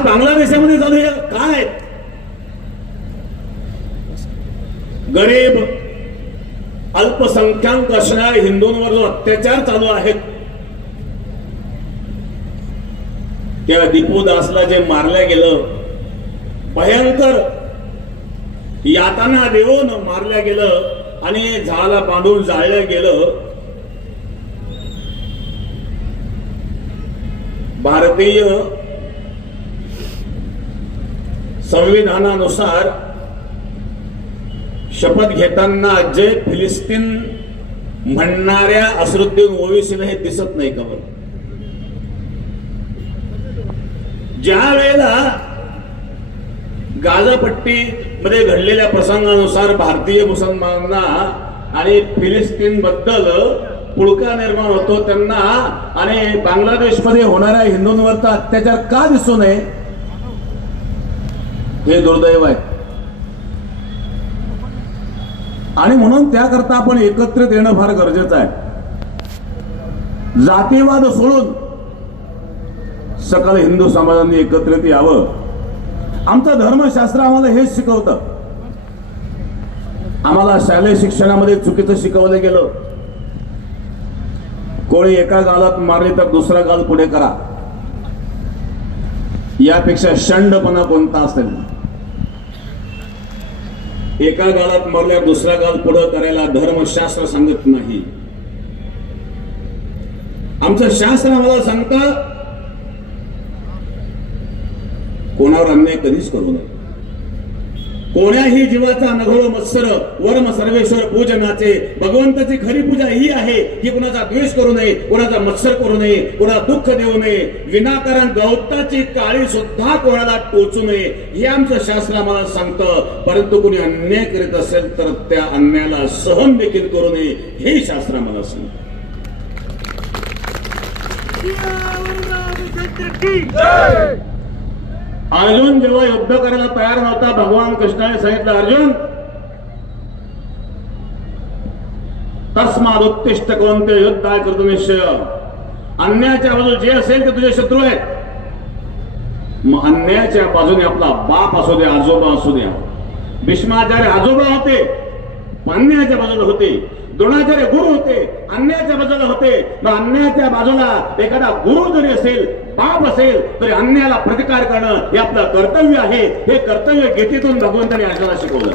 आज बांगलादेशामध्ये चालू आहे काय? गरीब अल्पसंख्याक असणाऱ्या हिंदूंवर जो अत्याचार चालू आहेत, त्या दीपू दासला जे मारलं गेलं, भयंकर यातना देऊन मारल्या गेलं आणि झाला बांधून जाळलं गेलं. भारतीय संविधानानुसार शपथ घेताना जय फिलिस्तीन म्हणणाऱ्या असरुद्दीन ओवेसीला हे दिसत नाही का? ज्या वेळेला गाझापट्टी मध्ये घडलेल्या प्रसंगानुसार भारतीय मुसलमानांना आणि फिलिस्तीन बद्दल पुळका निर्माण होतो त्यांना, आणि बांगलादेशमध्ये होणाऱ्या हिंदूंवरचा अत्याचार का दिसू नये हे दुर्दैव आहे. आणि म्हणून त्याकरता आपण एकत्रित येणं फार गरजेचं आहे. जातीवाद सोडून सकल हिंदू समाजाने एकत्रित यावं. आमचं धर्मशास्त्र आम्हाला हेच शिकवतं. आम्हाला शालेय शिक्षणामध्ये चुकीचं शिकवलं गेलं. कोणी एका गालात मारले तर दुसरा गाल पुढे करा, यापेक्षा शंडपणा कोणता असेल. एका गालात मारल्यावर दुसरा गाल पुढे करायला धर्मशास्त्र सांगत नाही. आमचं शास्त्र आम्हाला सांगतं कोणावर अन्याय कधीच करू नये. कोण्याही जीवाचा नघोळ मत्सर वर्म सर्वेश्वर पूजनाचे. भगवंताची खरी पूजा ही आहे की कुणाचा द्वेष करू नये, कुणाचा मत्सर करू नये, कुणाला दुःख देऊ नये, विनाकारण गवताची काळी सुद्धा कोणाला टोचू नये, हे आमचं शास्त्र आम्हाला सांगतं. परंतु कोणी अन्याय करीत असेल तर त्या अन्यायाला सहन देखील करू नये, हे शास्त्र आम्हाला सांगतं. अर्जुन जेव्हा युद्ध करायला तयार नव्हता, भगवान कृष्णाने सांगितलं, अर्जुन तस्माद उत्तिष्ठ कोणते युद्ध आहे करतो निश्चय. अन्यायाच्या बाजूला जे असेल ते तुझे शत्रू आहेत. मग अन्यायाच्या बाजूने आपला बाप असू द्या, आजोबा असू द्या. भीष्माचार्य आजोबा होते, अन्यायाच्या बाजूला होते. द्रोणाचार्य गुरु होते, अन्यायाच्या बाजूला होते. मग अन्यायाच्या बाजूला एखादा गुरु जरी असेल, बाप असेल, तरी अन्यायाला प्रतिकार करणं हे आपलं कर्तव्य आहे. हे कर्तव्य गीतेतून भगवंताने अर्जुनाला शिकवलं.